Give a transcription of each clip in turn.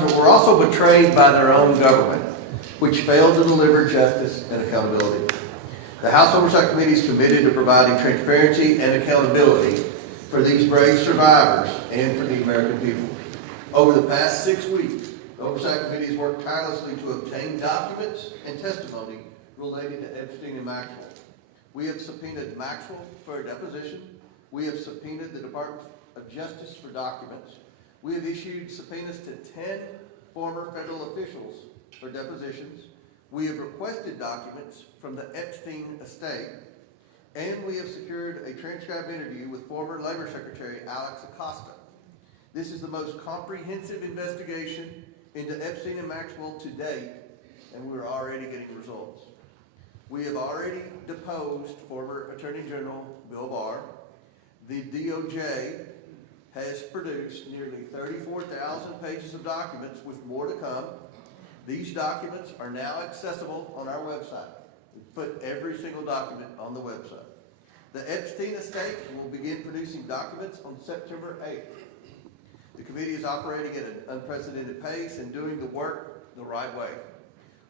were also betrayed by their own government, which failed to deliver justice and accountability. The House Oversight Committee is committed to providing transparency and accountability for these brave survivors and for the American people. Over the past 6 weeks, the Oversight Committee has worked tirelessly to obtain documents and testimony related to Epstein and Maxwell. We have subpoenaed Maxwell for a deposition. We have subpoenaed the Department of Justice for documents. We have issued subpoenas to 10 former federal officials for depositions. We have requested documents from the Epstein estate, and we have secured a transcribed interview with former Labor Secretary Alex Acosta. This is the most comprehensive investigation into Epstein and Maxwell to date, and we're already getting results. We have already deposed former Attorney General Bill Barr. The DOJ has produced nearly 34,000 pages of documents with more to come. These documents are now accessible on our website. We put every single document on the website. The Epstein estate will begin producing documents on September 8th. The committee is operating at an unprecedented pace and doing the work the right way.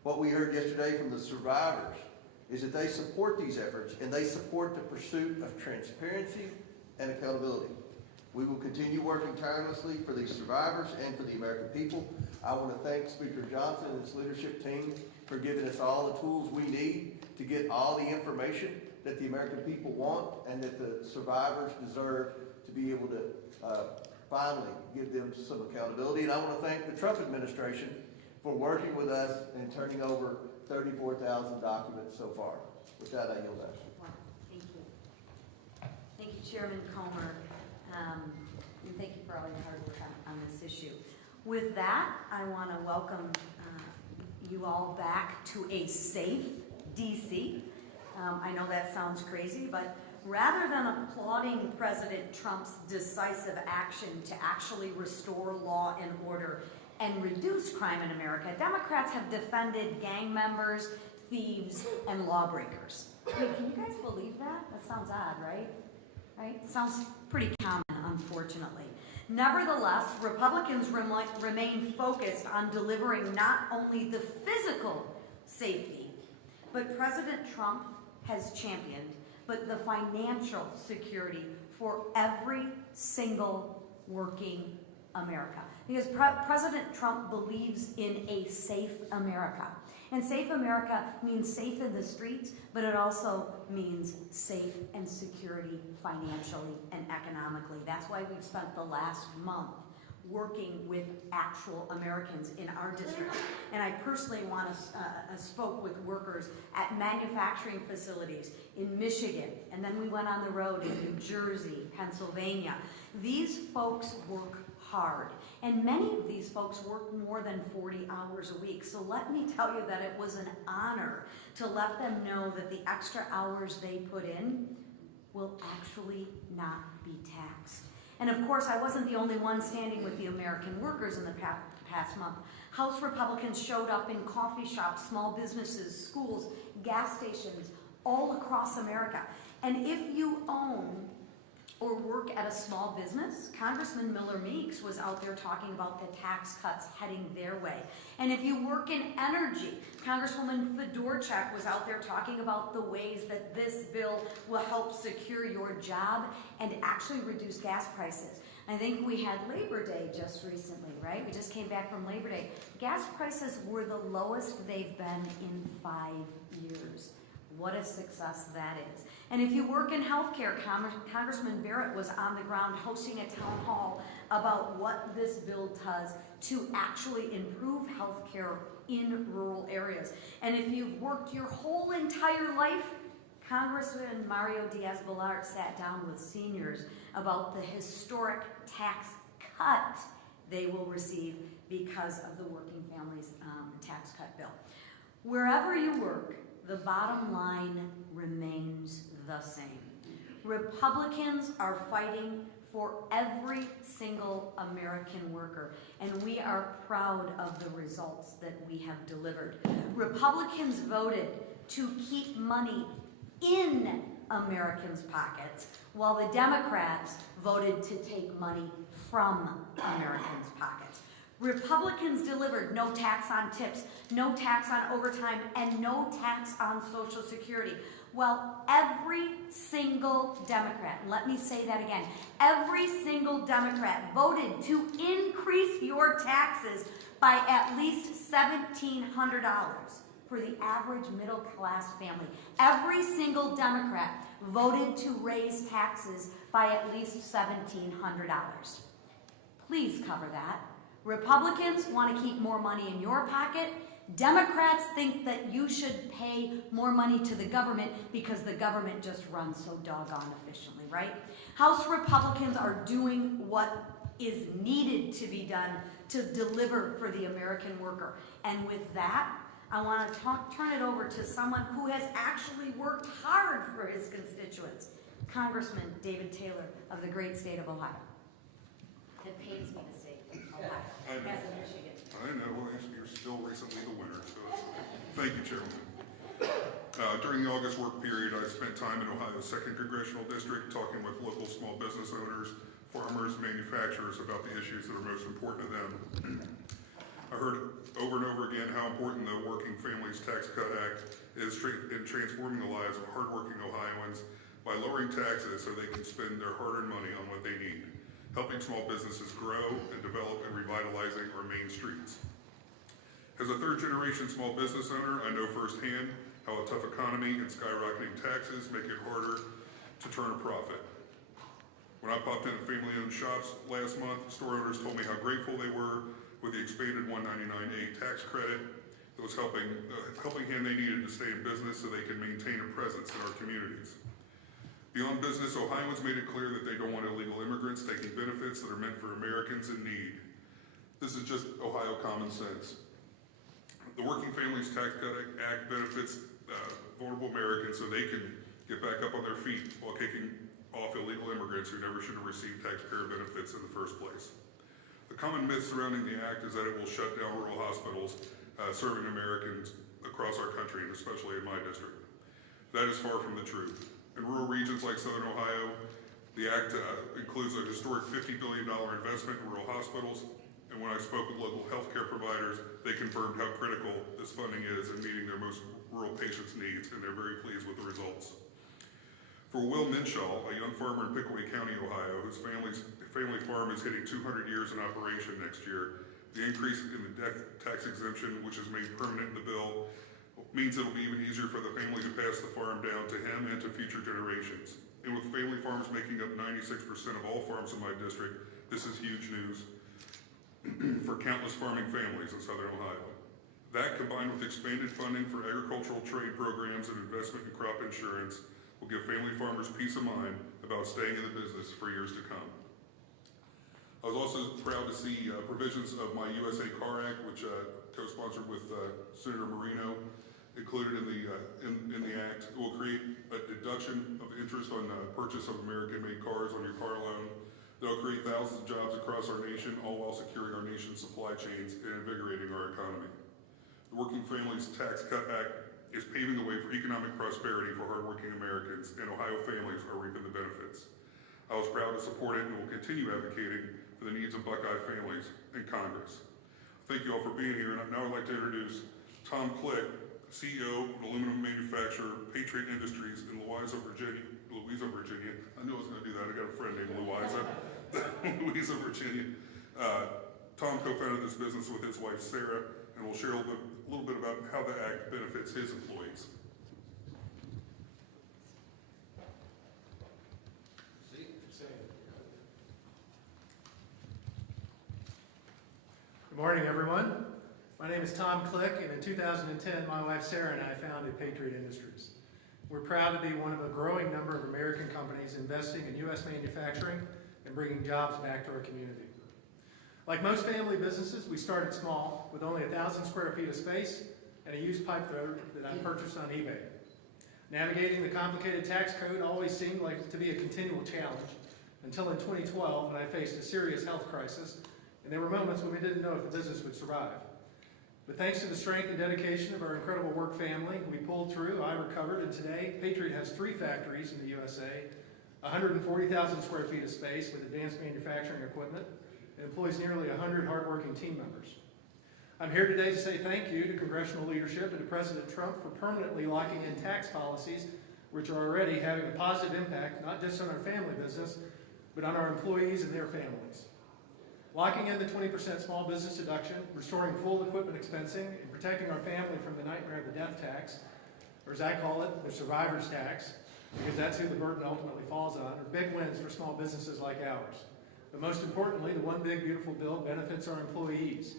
What we heard yesterday from the survivors is that they support these efforts and they support the pursuit of transparency and accountability. We will continue working tirelessly for these survivors and for the American people. I want to thank Speaker Johnson and his leadership team for giving us all the tools we need to get all the information that the American people want and that the survivors deserve to be able to finally give them some accountability. And I want to thank the Trump administration for working with us and turning over 34,000 documents so far. With that, I yield back. Thank you. Thank you, Chairman Comer. And thank you for all your hard work on this issue. With that, I want to welcome you all back to a safe DC. I know that sounds crazy, but rather than applauding President Trump's decisive action to actually restore law and order and reduce crime in America, Democrats have defended gang members, thieves, and lawbreakers. Wait, can you guys believe that? That sounds odd, right? Right? Sounds pretty common, unfortunately. Nevertheless, Republicans remain focused on delivering not only the physical safety, but President Trump has championed, but the financial security for every single working America. Because President Trump believes in a safe America. And safe America means safe in the streets, but it also means safe and security financially and economically. That's why we've spent the last month working with actual Americans in our district. And I personally spoke with workers at manufacturing facilities in Michigan, and then we went on the road in New Jersey, Pennsylvania. These folks work hard, and many of these folks work more than 40 hours a week. So let me tell you that it was an honor to let them know that the extra hours they put in will actually not be taxed. And of course, I wasn't the only one standing with the American workers in the past month. House Republicans showed up in coffee shops, small businesses, schools, gas stations, all across America. And if you own or work at a small business, Congressman Miller Meeks was out there talking about the tax cuts heading their way. And if you work in energy, Congresswoman Fedorchak was out there talking about the ways that this bill will help secure your job and actually reduce gas prices. I think we had Labor Day just recently, right? We just came back from Labor Day. Gas prices were the lowest they've been in 5 years. What a success that is. And if you work in healthcare, Congressman Barrett was on the ground hosting a town hall about what this bill does to actually improve healthcare in rural areas. And if you've worked your whole entire life, Congressman Mario Diaz-Balart sat down with seniors about the historic tax cut they will receive because of the Working Families Tax Cut bill. Wherever you work, the bottom line remains the same. Republicans are fighting for every single American worker, and we are proud of the results that we have delivered. Republicans voted to keep money in Americans' pockets, while the Democrats voted to take money from Americans' pockets. Republicans delivered no tax on tips, no tax on overtime, and no tax on Social Security. Well, every single Democrat, and let me say that again, every single Democrat voted to increase your taxes by at least $1,700 for the average middle class family. Every single Democrat voted to raise taxes by at least $1,700. Please cover that. Republicans want to keep more money in your pocket. Democrats think that you should pay more money to the government because the government just runs so doggone efficiently, right? House Republicans are doing what is needed to be done to deliver for the American worker. And with that, I want to turn it over to someone who has actually worked hard for his constituents, Congressman David Taylor of the great state of Ohio. It pains me to say Ohio, as in Michigan. I know, well, you're still recently the winner, so it's okay. Thank you, Chairman. During the August work period, I spent time in Ohio's 2nd Congressional District talking with local small business owners, farmers, manufacturers about the issues that are most important to them. I heard over and over again how important the Working Families Tax Cut Act is in transforming the lives of hardworking Ohioans by lowering taxes so they can spend their hard-earned money on what they need, helping small businesses grow and develop and revitalizing our main streets. As a third-generation small business owner, I know firsthand how a tough economy and skyrocketing taxes make it harder to turn a profit. When I popped into family-owned shops last month, store owners told me how grateful they were with the expanded 199A tax credit that was helping hand they needed to stay in business so they can maintain a presence in our communities. Beyond business, Ohioans made it clear that they don't want illegal immigrants taking benefits that are meant for Americans in need. This is just Ohio common sense. The Working Families Tax Cut Act benefits vulnerable Americans so they can get back up on their feet while kicking off illegal immigrants who never should have received taxpayer benefits in the first place. The common myth surrounding the act is that it will shut down rural hospitals serving Americans across our country, and especially in my district. That is far from the truth. In rural regions like Southern Ohio, the act includes a historic $50 billion investment in rural hospitals, and when I spoke with local healthcare providers, they confirmed how critical this funding is in meeting their most rural patients' needs, and they're very pleased with the results. For Will Minshaw, a young farmer in Pickaway County, Ohio, whose family farm is hitting 200 years in operation next year, the increase in the tax exemption, which is made permanent in the bill, means it'll be even easier for the family to pass the farm down to him and to future generations. And with family farms making up 96% of all farms in my district, this is huge news for countless farming families in Southern Ohio. That, combined with expanded funding for agricultural trade programs and investment in crop insurance, will give family farmers peace of mind about staying in the business for years to come. I was also proud to see provisions of my USA Car Act, which co-sponsored with Senator Marino, included in the act. It will create a deduction of interest on the purchase of American-made cars on your car loan. That'll create thousands of jobs across our nation, all while securing our nation's supply chains and invigorating our economy. The Working Families Tax Cut Act is paving the way for economic prosperity for hardworking Americans, and Ohio families are reaping the benefits. I was proud to support it and will continue advocating for the needs of Buckeye families in Congress. Thank you all for being here, and now I'd like to introduce Tom Click, CEO of an aluminum manufacturer, Patriot Industries in Louisa, Virginia. I knew I was going to do that. I got a friend named Louisa. Louisa, Virginia. Tom co-founded this business with his wife, Sarah, and will share a little bit about how the act benefits his employees. Good morning, everyone. My name is Tom Click, and in 2010, my wife Sarah and I founded Patriot Industries. We're proud to be one of a growing number of American companies investing in U.S. manufacturing and bringing jobs back to our community. Like most family businesses, we started small with only 1,000 square feet of space and a used pipe thrower that I purchased on eBay. Navigating the complicated tax code always seemed like to be a continual challenge until in 2012 when I faced a serious health crisis, and there were moments when we didn't know if the business would survive. But thanks to the strength and dedication of our incredible work family, we pulled through, I recovered, and today Patriot has 3 factories in the USA, 140,000 square feet of space with advanced manufacturing equipment, and employs nearly 100 hardworking team members. I'm here today to say thank you to congressional leadership and to President Trump for permanently locking in tax policies which are already having a positive impact not just on our family business, but on our employees and their families. Locking in the 20% small business deduction, restoring full equipment expensing, and protecting our family from the nightmare of the death tax, or as I call it, the survivor's tax, because that's who the burden ultimately falls on, are big wins for small businesses like ours. But most importantly, the one big beautiful bill benefits our employees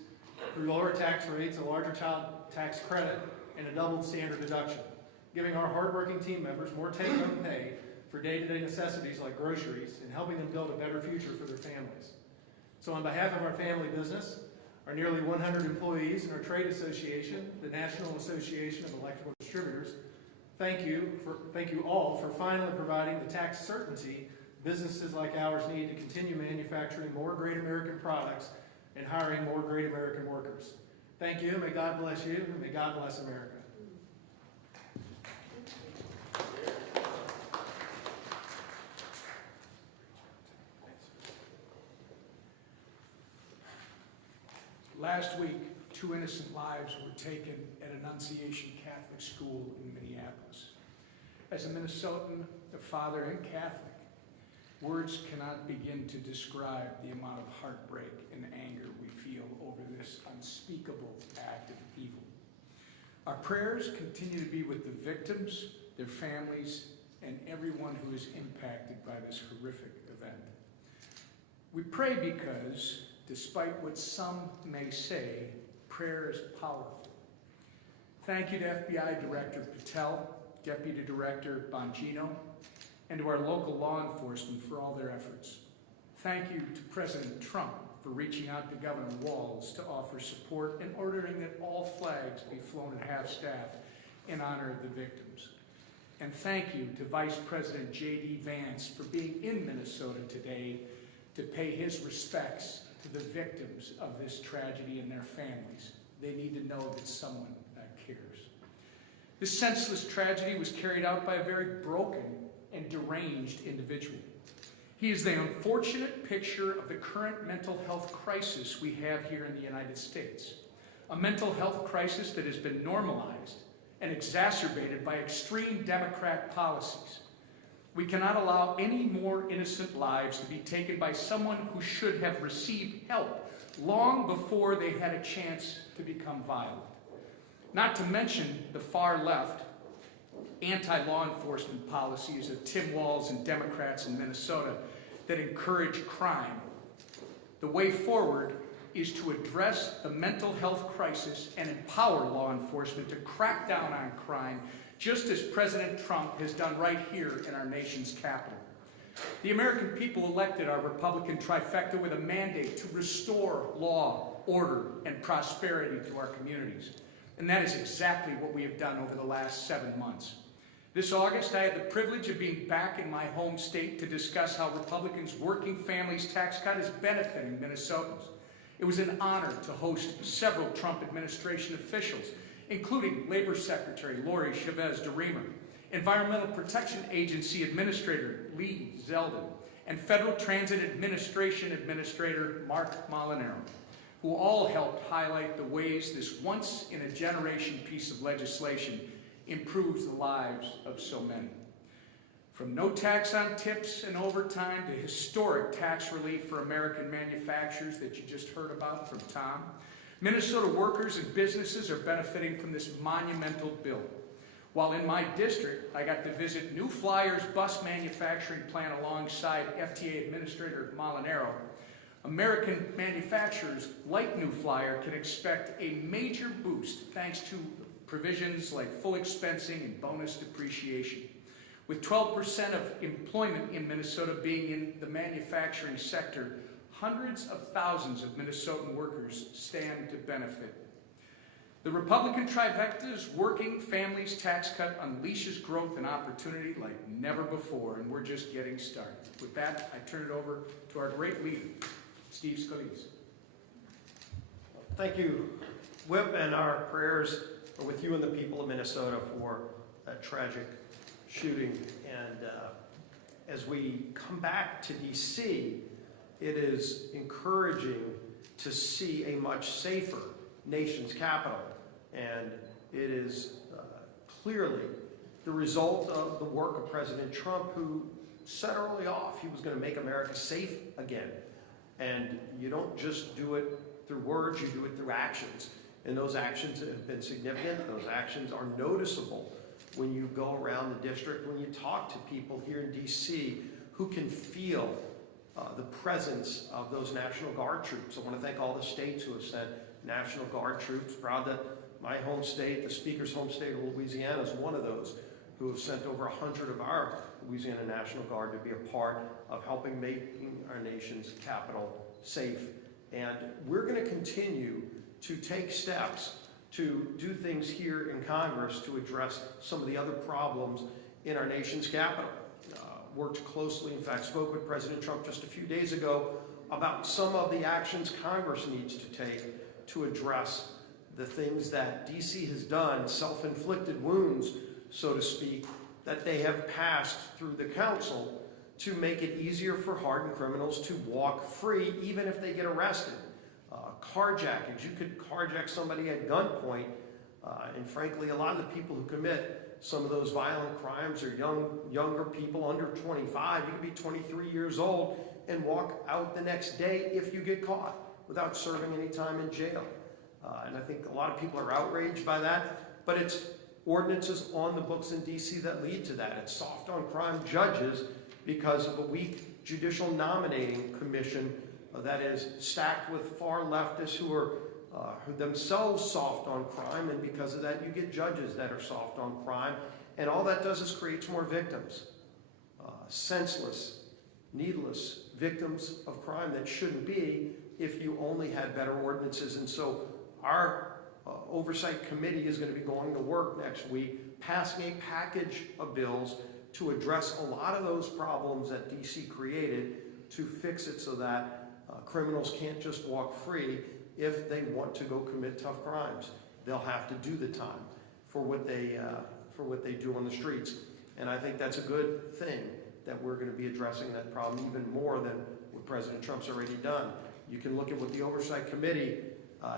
through lower tax rates, a larger child tax credit, and a doubled standard deduction, giving our hardworking team members more take-home pay for day-to-day necessities like groceries and helping them build a better future for their families. So on behalf of our family business, our nearly 100 employees, and our trade association, the National Association of Electrical Distributors, thank you all for finally providing the tax certainty businesses like ours need to continue manufacturing more great American products and hiring more great American workers. Thank you, may God bless you, and may God bless America. Last week, 2 innocent lives were taken at Annunciation Catholic School in Minneapolis. As a Minnesotan, a father, and Catholic, words cannot begin to describe the amount of heartbreak and anger we feel over this unspeakable act of evil. Our prayers continue to be with the victims, their families, and everyone who is impacted by this horrific event. We pray because, despite what some may say, prayer is powerful. Thank you to FBI Director Patel, Deputy Director Bongino, and to our local law enforcement for all their efforts. Thank you to President Trump for reaching out to Governor Walz to offer support and ordering that all flags be flown at half-staff in honor of the victims. And thank you to Vice President J.D. Vance for being in Minnesota today to pay his respects to the victims of this tragedy and their families. They need to know that someone cares. This senseless tragedy was carried out by a very broken and deranged individual. He is the unfortunate picture of the current mental health crisis we have here in the United States. A mental health crisis that has been normalized and exacerbated by extreme Democrat policies. We cannot allow any more innocent lives to be taken by someone who should have received help long before they had a chance to become violent. Not to mention the far left anti-law enforcement policies of Tim Walz and Democrats in Minnesota that encourage crime. The way forward is to address the mental health crisis and empower law enforcement to crack down on crime, just as President Trump has done right here in our nation's capital. The American people elected our Republican trifecta with a mandate to restore law, order, and prosperity to our communities. And that is exactly what we have done over the last 7 months. This August, I had the privilege of being back in my home state to discuss how Republicans' working families tax cut is benefiting Minnesotans. It was an honor to host several Trump administration officials, including Labor Secretary Lori Chavez DeRemer, Environmental Protection Agency Administrator Lee Zeldin, and Federal Transit Administration Administrator Mark Molinaro, who all helped highlight the ways this once-in-a-generation piece of legislation improves the lives of so many. From no tax on tips and overtime to historic tax relief for American manufacturers that you just heard about from Tom, Minnesota workers and businesses are benefiting from this monumental bill. While in my district, I got to visit New Flyer's bus manufacturing plant alongside FTA Administrator Molinaro, American manufacturers like New Flyer can expect a major boost thanks to provisions like full expensing and bonus depreciation. With 12% of employment in Minnesota being in the manufacturing sector, hundreds of thousands of Minnesotan workers stand to benefit. The Republican trifecta's working families tax cut unleashes growth and opportunity like never before, and we're just getting started. With that, I turn it over to our great leader, Steve Scalise. Thank you, Whip, and our prayers are with you and the people of Minnesota for that tragic shooting. And as we come back to D.C., it is encouraging to see a much safer nation's capital. And it is clearly the result of the work of President Trump, who said early off he was going to make America safe again. And you don't just do it through words, you do it through actions. And those actions have been significant. Those actions are noticeable when you go around the district, when you talk to people here in DC who can feel the presence of those National Guard troops. I want to thank all the states who have sent National Guard troops. Proud that my home state, the Speaker's home state of Louisiana, is one of those who have sent over 100 of our Louisiana National Guard to be a part of helping making our nation's capital safe. And we're going to continue to take steps to do things here in Congress to address some of the other problems in our nation's capital. Worked closely, in fact, spoke with President Trump just a few days ago about some of the actions Congress needs to take to address the things that DC has done, self-inflicted wounds, so to speak, that they have passed through the council to make it easier for hardened criminals to walk free, even if they get arrested. Carjackings, you could carjack somebody at gunpoint, and frankly, a lot of the people who commit some of those violent crimes are younger people under 25. You can be 23 years old and walk out the next day if you get caught without serving any time in jail. And I think a lot of people are outraged by that, but it's ordinances on the books in DC that lead to that. It's soft on crime judges because of a weak judicial nominating commission that is stacked with far leftists who are themselves soft on crime, and because of that you get judges that are soft on crime, and all that does is creates more victims. Senseless, needless victims of crime that shouldn't be if you only had better ordinances. And so our Oversight Committee is going to be going to work next week, passing a package of bills to address a lot of those problems that DC created, to fix it so that criminals can't just walk free. If they want to go commit tough crimes, they'll have to do the time for what they do on the streets. And I think that's a good thing, that we're going to be addressing that problem even more than what President Trump's already done. You can look at what the Oversight Committee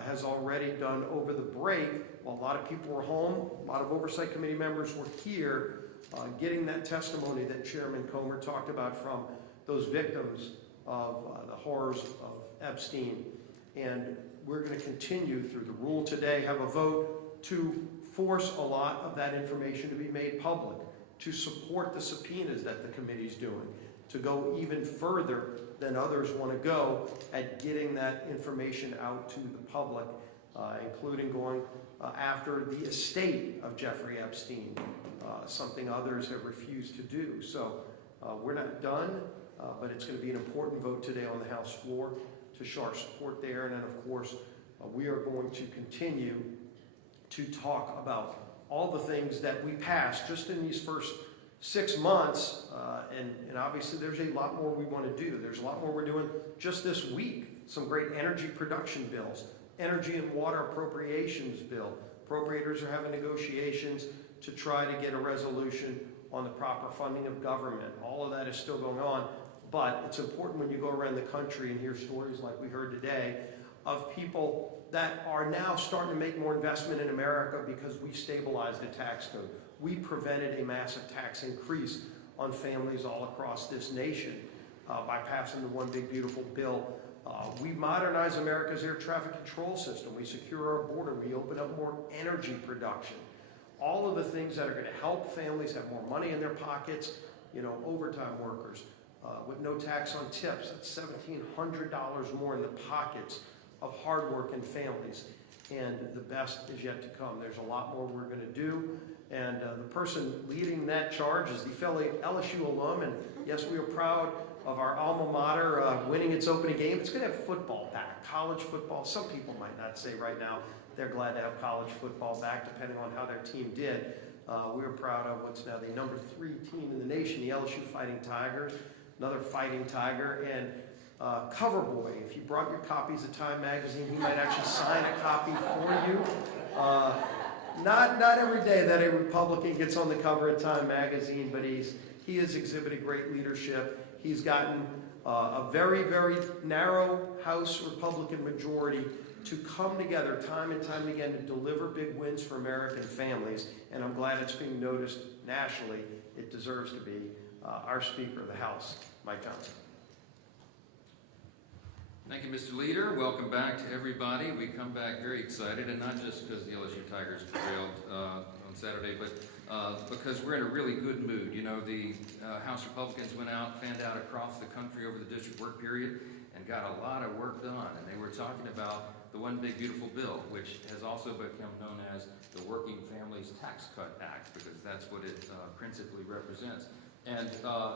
has already done over the break. While a lot of people were home, a lot of Oversight Committee members were here getting that testimony that Chairman Comer talked about from those victims of the horrors of Epstein. And we're going to continue through the rule today, have a vote to force a lot of that information to be made public, to support the subpoenas that the committee's doing, to go even further than others want to go at getting that information out to the public, including going after the estate of Jeffrey Epstein, something others have refused to do. So we're not done, but it's going to be an important vote today on the House floor to show our support there. And then, of course, we are going to continue to talk about all the things that we passed just in these first 6 months, and obviously there's a lot more we want to do. There's a lot more we're doing just this week. Some great energy production bills, energy and water appropriations bill. Appropriators are having negotiations to try to get a resolution on the proper funding of government. All of that is still going on, but it's important when you go around the country and hear stories like we heard today of people that are now starting to make more investment in America because we stabilized the tax code. We prevented a massive tax increase on families all across this nation by passing the One Big Beautiful Bill. We modernize America's air traffic control system. We secure our border. We open up more energy production. All of the things that are going to help families have more money in their pockets. You know, overtime workers with no tax on tips. That's $1,700 more in the pockets of hardworking families. And the best is yet to come. There's a lot more we're going to do. And the person leading that charge is the fellow LSU alum. And yes, we are proud of our alma mater winning its opening game. It's going to have football back, college football. Some people might not say right now they're glad to have college football back, depending on how their team did. We are proud of what's now the number 3 team in the nation, the LSU Fighting Tigers, another Fighting Tiger. And Cover Boy, if you brought your copies of Time magazine, he might actually sign a copy for you. Not every day that a Republican gets on the cover of Time magazine, but he has exhibited great leadership. He's gotten a very, very narrow House Republican majority to come together time and time again to deliver big wins for American families, and I'm glad it's being noticed nationally. It deserves to be. Our Speaker of the House, Mike Johnson. Thank you, Mr. Leader. Welcome back to everybody. We come back very excited, and not just because the LSU Tigers prevailed on Saturday, but because we're in a really good mood. You know, the House Republicans went out, fanned out across the country over the district work period, and got a lot of work done. And they were talking about the One Big Beautiful Bill, which has also become known as the Working Families Tax Cut Act, because that's what it principally represents. And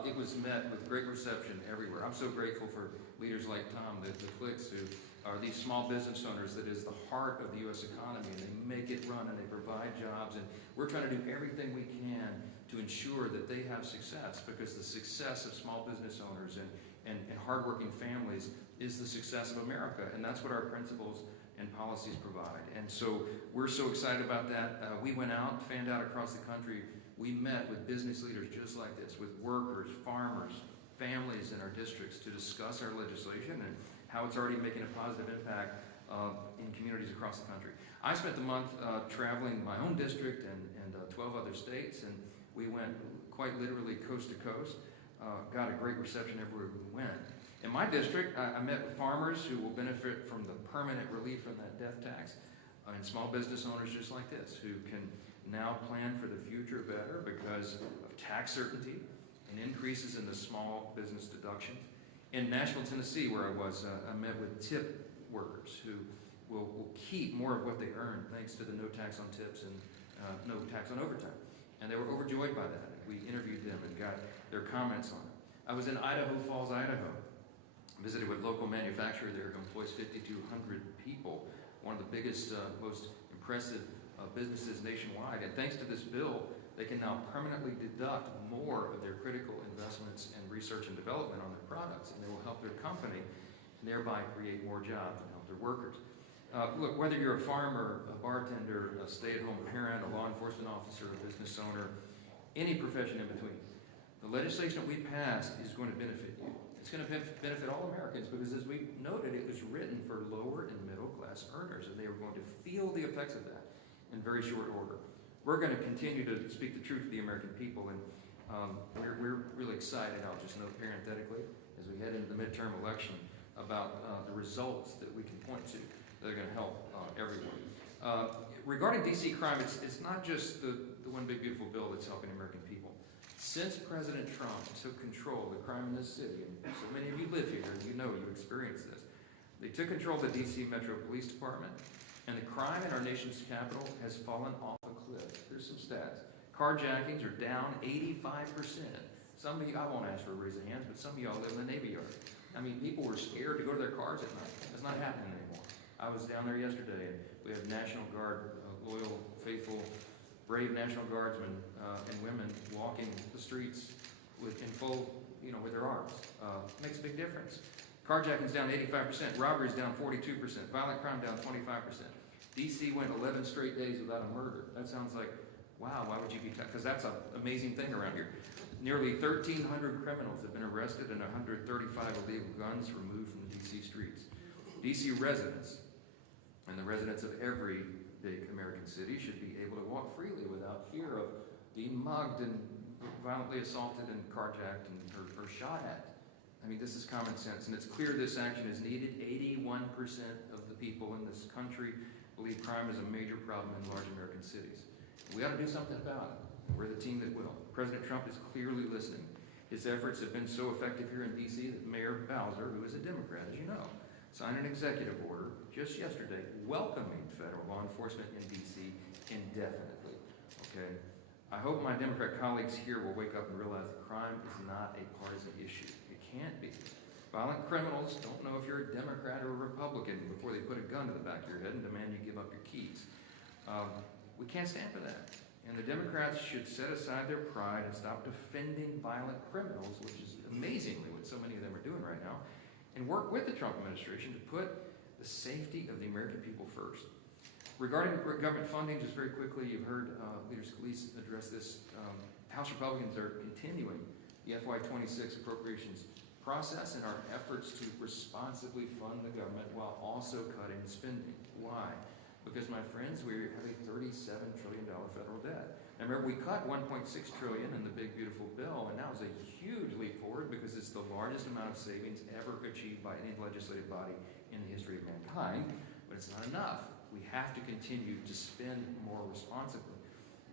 it was met with great reception everywhere. I'm so grateful for leaders like Tom, the Clicks, who are these small business owners that is the heart of the U.S. economy, and they make it run and they provide jobs. And we're trying to do everything we can to ensure that they have success, because the success of small business owners and hardworking families is the success of America. And that's what our principles and policies provide. And so we're so excited about that. We went out, fanned out across the country. We met with business leaders just like this, with workers, farmers, families in our districts to discuss our legislation and how it's already making a positive impact in communities across the country. I spent the month traveling my own district and 12 other states, and we went quite literally coast to coast, got a great reception everywhere we went. In my district, I met with farmers who will benefit from the permanent relief from that death tax, and small business owners just like this who can now plan for the future better because of tax certainty and increases in the small business deductions. In Nashville, Tennessee, where I was, I met with tip workers who will keep more of what they earn thanks to the no tax on tips and no tax on overtime. And they were overjoyed by that. We interviewed them and got their comments on it. I was in Idaho Falls, Idaho. Visited with local manufacturer there who employs 5,200 people, one of the biggest, most impressive businesses nationwide. And thanks to this bill, they can now permanently deduct more of their critical investments in research and development on their products, and they will help their company and thereby create more jobs and help their workers. Look, whether you're a farmer, a bartender, a stay-at-home parent, a law enforcement officer, a business owner, any profession in between, the legislation that we passed is going to benefit you. It's going to benefit all Americans because, as we noted, it was written for lower and middle-class earners, and they are going to feel the effects of that in very short order. We're going to continue to speak the truth to the American people, and we're really excited, I'll just note parenthetically, as we head into the midterm election, about the results that we can point to that are going to help everyone. Regarding D.C. crime, it's not just the One Big Beautiful Bill that's helping American people. Since President Trump took control of the crime in this city, and so many of you live here, and you know, you experienced this, they took control of the D.C. Metro Police Department, and the crime in our nation's capital has fallen off a cliff. Here's some stats. Carjackings are down 85%. Some of you, I won't ask for a raise of hands, but some of y'all live in the Navy Yard. I mean, people were scared to go to their cars at night. That's not happening anymore. I was down there yesterday, and we have National Guard, loyal, faithful, brave National Guardsmen and women walking the streets with their arms. Makes a big difference. Carjacking's down 85%, robbery's down 42%, violent crime down 25%. D.C. went 11 straight days without a murder. That sounds like, wow, why would you be, because that's an amazing thing around here. Nearly 1,300 criminals have been arrested and 135 illegal guns removed from the D.C. streets. D.C. residents, and the residents of every big American city, should be able to walk freely without fear of being mugged and violently assaulted and carjacked or shot at. I mean, this is common sense, and it's clear this action is needed. 81% of the people in this country believe crime is a major problem in large American cities. We ought to do something about it. We're the team that will. President Trump is clearly listening. His efforts have been so effective here in D.C. that Mayor Bowser, who is a Democrat, as you know, signed an executive order just yesterday welcoming federal law enforcement in D.C. indefinitely. Okay? I hope my Democrat colleagues here will wake up and realize that crime is not a partisan issue. It can't be. Violent criminals don't know if you're a Democrat or a Republican before they put a gun to the back of your head and demand you give up your keys. We can't stand for that. And the Democrats should set aside their pride and stop defending violent criminals, which is amazingly what so many of them are doing right now, and work with the Trump administration to put the safety of the American people first. Regarding government funding, just very quickly, you've heard Leader Scalise address this. House Republicans are continuing the FY26 appropriations process in our efforts to responsibly fund the government while also cutting spending. Why? Because, my friends, we have a $37 trillion federal debt. Now remember, we cut $1.6 trillion in the big, beautiful bill, and that was a huge leap forward because it's the largest amount of savings ever achieved by any legislative body in the history of mankind, but it's not enough. We have to continue to spend more responsibly.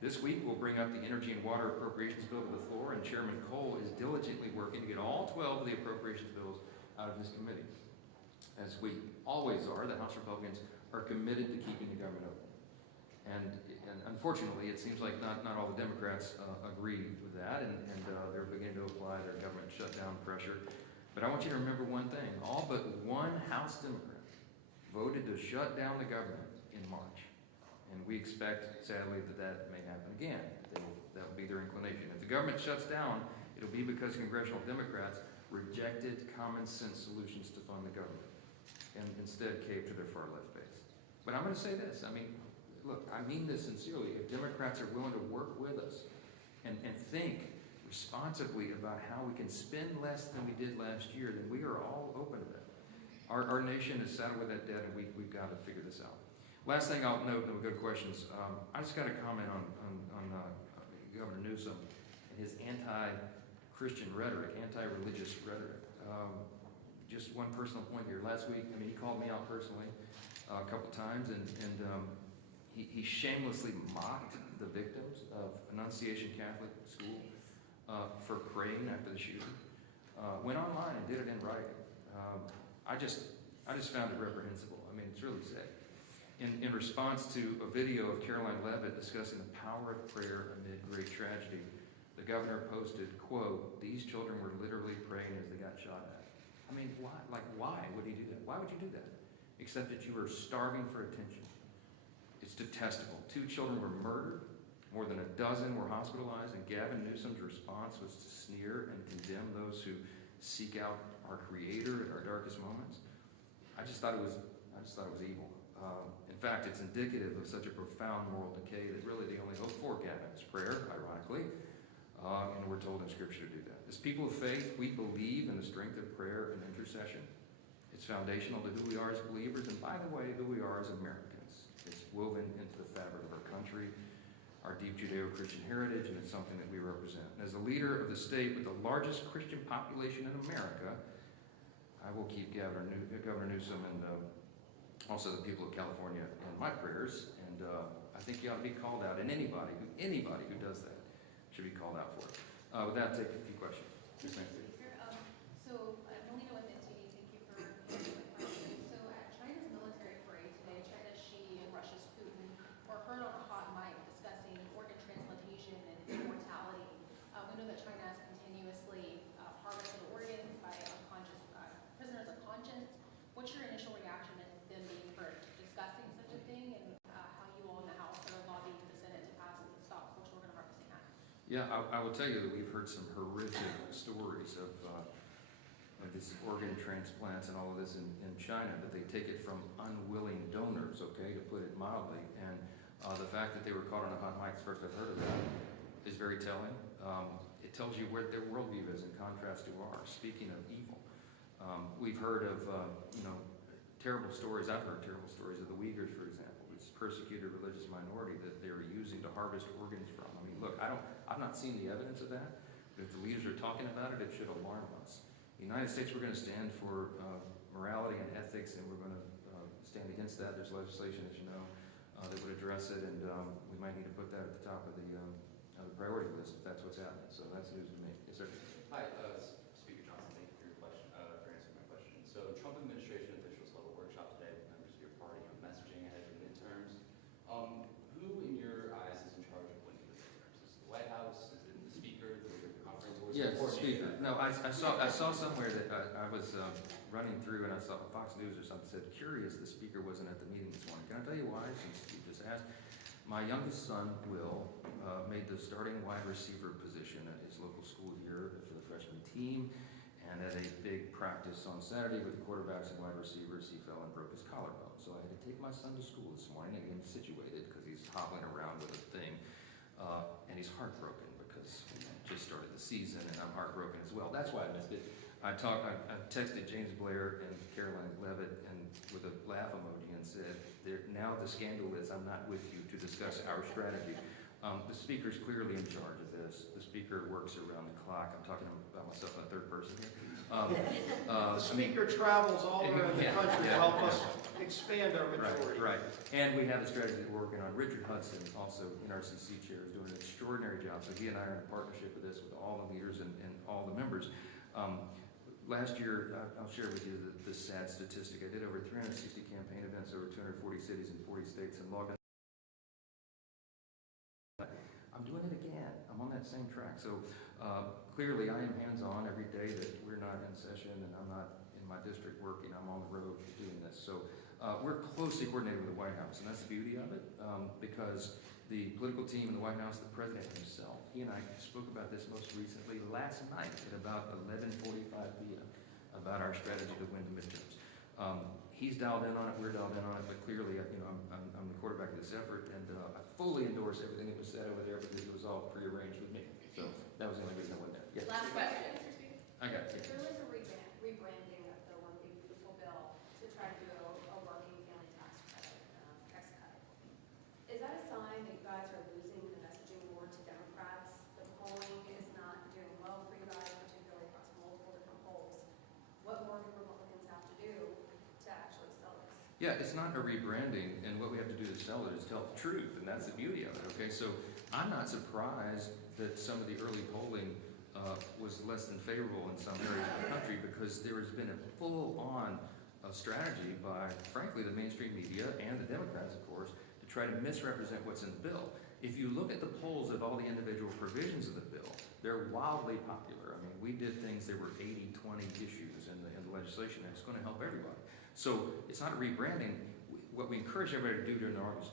This week, we'll bring up the Energy and Water Appropriations Bill to the floor, and Chairman Cole is diligently working to get all 12 of the appropriations bills out of his committee. As we always are, the House Republicans are committed to keeping the government open. And unfortunately, it seems like not all the Democrats agree with that, and they're beginning to apply their government shutdown pressure. But I want you to remember one thing. All but one House Democrat voted to shut down the government in March. And we expect, sadly, that may happen again. That will be their inclination. If the government shuts down, it'll be because congressional Democrats rejected common sense solutions to fund the government and instead caved to their far left base. But I'm going to say this. I mean, look, I mean this sincerely. If Democrats are willing to work with us and think responsibly about how we can spend less than we did last year, then we are all open to that. Our nation is saddled with that debt, and we've got to figure this out. Last thing I'll note, and we'll go to questions. I just got a comment on Governor Newsom and his anti-Christian rhetoric, anti-religious rhetoric. Just one personal point here. Last week, I mean, he called me out personally a couple times, and he shamelessly mocked the victims of Annunciation Catholic School for praying after the shooting. Went online and did it in writing. I just found it reprehensible. I mean, it's really sick. In response to a video of Caroline Leavitt discussing the power of prayer amid great tragedy, the governor posted, quote, "These children were literally praying as they got shot at." I mean, why? Like, why would he do that? Why would you do that? Except that you were starving for attention. It's detestable. 2 children were murdered. More than a dozen were hospitalized, and Gavin Newsom's response was to sneer and condemn those who seek out our Creator at our darkest moments. I just thought it was evil. In fact, it's indicative of such a profound moral decay that really the only hope for Gavin is prayer, ironically, and we're told in Scripture to do that. As people of faith, we believe in the strength of prayer and intercession. It's foundational to who we are as believers, and by the way, who we are as Americans. It's woven into the fabric of our country, our deep Judeo-Christian heritage, and it's something that we represent. And as the leader of the state with the largest Christian population in America, I will keep Governor Newsom and also the people of California in my prayers, and I think you ought to be called out, and anybody who does that should be called out for it. With that, take a few questions. So, Melina with NTD, thank you for answering my question. So, at China's military parade today, China's Xi and Russia's Putin were heard on a hot mic discussing organ transplantation and immortality. We know that China has continuously harvested organs by unconscious prisoners of conscience. What's your initial reaction to them being heard discussing such a thing, and how you all in the House are lobbying the Senate to pass the Stop Forced Organ Harvesting Act? Yeah, I will tell you that we've heard some horrific stories of these organ transplants and all of this in China, but they take it from unwilling donors, okay, to put it mildly. And the fact that they were caught on a hot mic, the first I've heard of that, is very telling. It tells you where their worldview is in contrast to ours. Speaking of evil, we've heard of, terrible stories. I've heard terrible stories of the Uyghurs, for example, this persecuted religious minority that they're using to harvest organs from. I mean, look, I've not seen the evidence of that, but if the leaders are talking about it, it should alarm us. The United States, we're going to stand for morality and ethics, and we're going to stand against that. There's legislation, as you know, that would address it, and we might need to put that at the top of the priority list if that's what's happening. So that's news to me. Yes, sir. Hi, Speaker Johnson. Thank you for your question, for answering my question. So, Trump administration officials held a workshop today with members of your party on messaging ahead of the midterms. Who, in your eyes, is in charge of winning the midterms? Is it the White House? Is it the Speaker? The conference? Yeah, it's the Speaker. No, I saw somewhere that I was running through, and I saw Fox News or something said, curious the Speaker wasn't at the meeting this morning. Can I tell you why, since you just asked? My youngest son, Will, made the starting wide receiver position at his local school here for the freshman team, and at a big practice on Saturday with the quarterbacks and wide receivers, he fell and broke his collarbone. So I had to take my son to school this morning and get him situated because he's hobbling around with a thing, and he's heartbroken because we just started the season, and I'm heartbroken as well. That's why I missed it. I texted James Blair and Caroline Levitt and with a laugh emoji and said, now the scandal is I'm not with you to discuss our strategy. The speaker's clearly in charge of this. The speaker works around the clock. I'm talking about myself in the third person here. The speaker travels all around the country to help us expand our majority. Right. And we have a strategy that we're working on. Richard Hudson, also NRCC chair, is doing an extraordinary job. So he and I are in a partnership with this, with all the leaders and all the members. Last year, I'll share with you this sad statistic. I did over 360 campaign events over 240 cities and 40 states and logged on. I'm doing it again. I'm on that same track. So clearly I am hands-on every day that we're not in session and I'm not in my district working. I'm on the road doing this. So we're closely coordinated with the White House, and that's the beauty of it, because the political team in the White House, the president himself, he and I spoke about this most recently last night at about 11:45 p.m. about our strategy to win the midterms. He's dialed in on it, we're dialed in on it, but clearly, I'm the quarterback of this effort, and I fully endorse everything that was said over there because it was all prearranged with me. So that was the only reason I went there. Yeah. Last question, Mr. Speaker. Okay. If there was a rebranding of the One Big Beautiful Bill to try to do a working family tax credit, tax cut, is that a sign that you guys are losing the messaging more to Democrats? The polling is not doing well for you guys, particularly across multiple different polls. What more do Republicans have to do to actually sell this? Yeah, it's not a rebranding, and what we have to do to sell it is tell the truth, and that's the beauty of it, okay? So I'm not surprised that some of the early polling was less than favorable in some areas of the country because there has been a full-on strategy by, frankly, the mainstream media and the Democrats, of course, to try to misrepresent what's in the bill. If you look at the polls of all the individual provisions of the bill, they're wildly popular. I mean, we did things, there were 80-20 issues in the legislation, and it's going to help everybody. So it's not a rebranding. What we encourage everybody to do during the August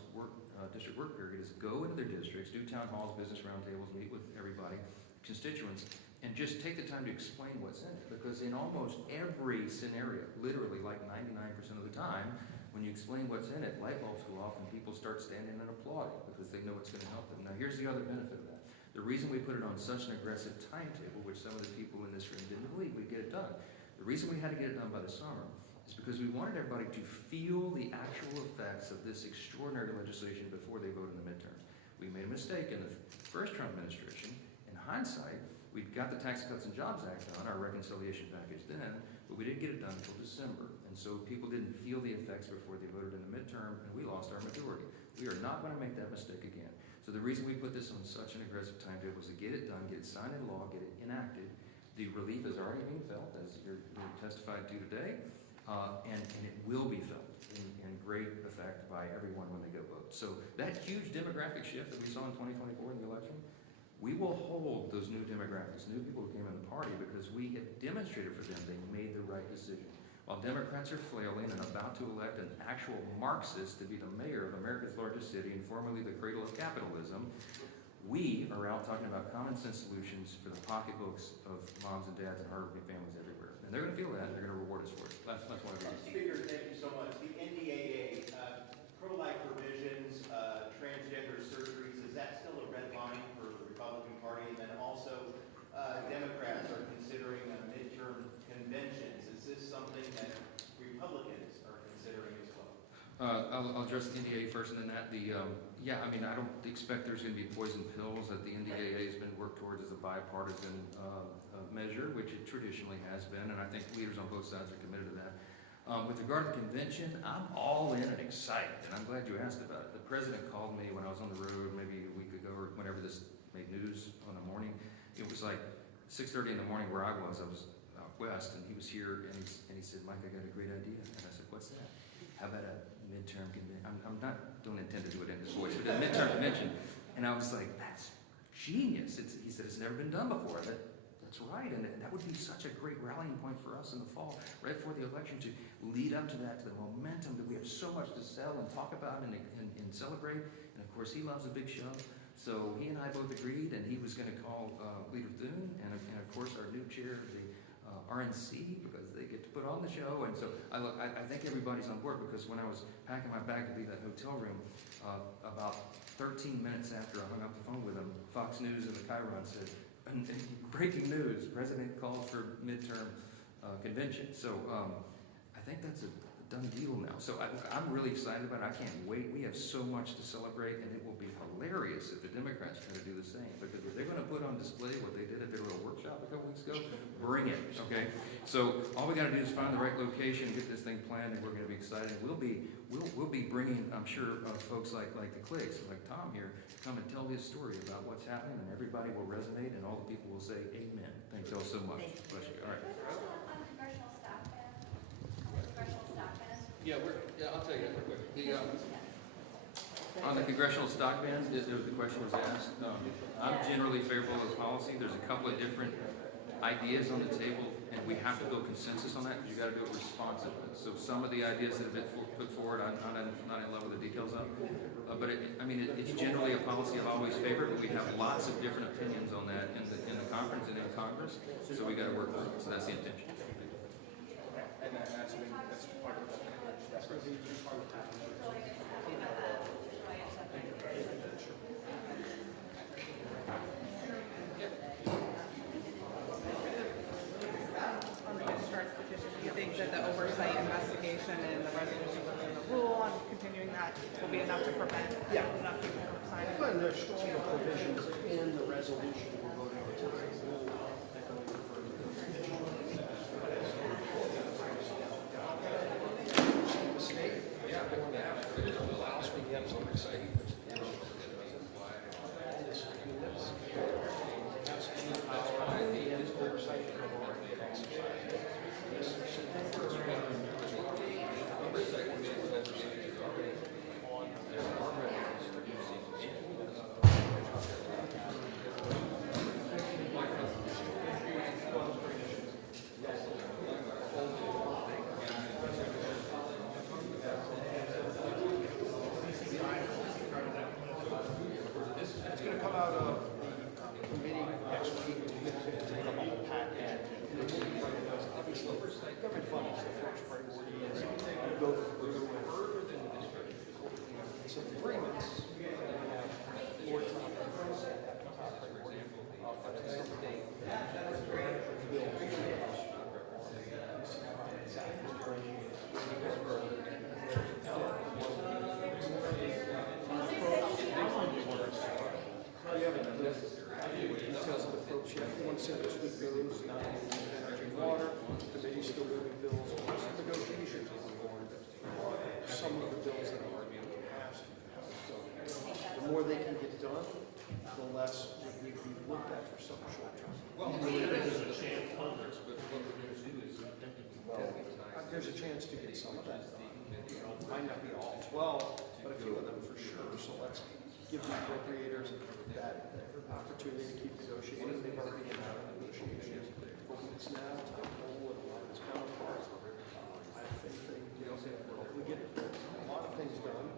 district work period is go into their districts, do town halls, business roundtables, meet with everybody, constituents, and just take the time to explain what's in it. Because in almost every scenario, literally like 99% of the time, when you explain what's in it, light bulbs go off and people start standing and applauding because they know it's going to help them. Now here's the other benefit of that. The reason we put it on such an aggressive timetable, which some of the people in this room didn't believe we'd get it done, the reason we had to get it done by the summer is because we wanted everybody to feel the actual effects of this extraordinary legislation before they vote in the midterms. We made a mistake in the first Trump administration. In hindsight, we got the Tax Cuts and Jobs Act done, our reconciliation package then, but we didn't get it done until December. And so people didn't feel the effects before they voted in the midterm, and we lost our majority. We are not going to make that mistake again. So the reason we put this on such an aggressive timetable was to get it done, get it signed into law, get it enacted. The relief is already being felt, as you're testified to today, and it will be felt in great effect by everyone when they go vote. So that huge demographic shift that we saw in 2024 in the election, we will hold those new demographics, new people who came in the party, because we have demonstrated for them they made the right decision. While Democrats are flailing and about to elect an actual Marxist to be the mayor of America's largest city and formerly the cradle of capitalism, we are out talking about common sense solutions for the pocketbooks of moms and dads and hardworking families everywhere. And they're going to feel that, and they're going to reward us for it. That's one of the reasons. Speaker, thank you so much. The NDAA, pro-life provisions, transgender surgeries, is that still a red line for the Republican Party? And then also, Democrats are considering midterm conventions. Is this something that Republicans are considering as well? I'll address the NDAA first, and then that. Yeah, I mean, I don't expect there's going to be poison pills that the NDAA has been worked towards as a bipartisan measure, which it traditionally has been, and I think leaders on both sides are committed to that. With regard to the convention, I'm all in and excited, and I'm glad you asked about it. The president called me when I was on the road maybe a week ago or whenever this made news on the morning. It was like 6:30 in the morning where I was out west, and he was here, and he said, Mike, I got a great idea. And I said, what's that? How about a midterm convention? Don't intend to do it in his voice, but a midterm convention. And I was like, that's genius. He said, it's never been done before. That's right, and that would be such a great rallying point for us in the fall, right before the election, to lead up to that, to the momentum that we have so much to sell and talk about and celebrate. And of course, he loves a big show. So he and I both agreed, and he was going to call Leader Thune and of course our new chair of the RNC, because they get to put on the show. And so I think everybody's on board, because when I was packing my bag to leave that hotel room, about 13 minutes after I hung up the phone with him, Fox News and the Chiron said, and breaking news, President calls for midterm convention. So I think that's a done deal now. So I'm really excited about it. I can't wait. We have so much to celebrate, and it will be hilarious if the Democrats try to do the same, because if they're going to put on display what they did at their little workshop a couple weeks ago, bring it, okay? So all we got to do is find the right location, get this thing planned, and we're going to be excited. We'll be bringing, I'm sure, folks like the Clicks, like Tom here, come and tell his story about what's happening, and everybody will resonate, and all the people will say amen. Thanks all so much. Bless you. All right. Congressional staff ban? Congressional staff ban? Yeah, I'll tell you that real quick. On the congressional stock ban, the question was asked. I'm generally favorable to the policy. There's a couple of different ideas on the table, and we have to build consensus on that because you got to do it responsibly. So some of the ideas that have been put forward, I'm not in love with the details of. But it's generally a policy I've always favored, but we have lots of different opinions on that in the conference and in Congress. So we got to work through it. So that's the intention. And that's part of that's going to be part of that. On the discharge petition, do you think that the oversight investigation and the resolution within the rule on continuing that will be enough to prevent enough people from signing? But there's stronger provisions in the resolution we're voting on tonight. It's going to come out of the committee next week to take up a whole package. Government funding is the first priority, and go through some agreements. We have four top details of the approach yet. One sentence with goes, not energy and water, committee's still moving bills, lots of negotiations going on. Some of the bills that are being passed. The more they can get done, the less would need to be looked at for some short term. There's a chance to get some of that done. Might not be all 12, but a few of them for sure. So let's give the appropriators that opportunity to keep negotiating. They've already been out of negotiations for weeks now. Tom Cole and a lot of his counterparts. I think they hopefully get a lot of things done.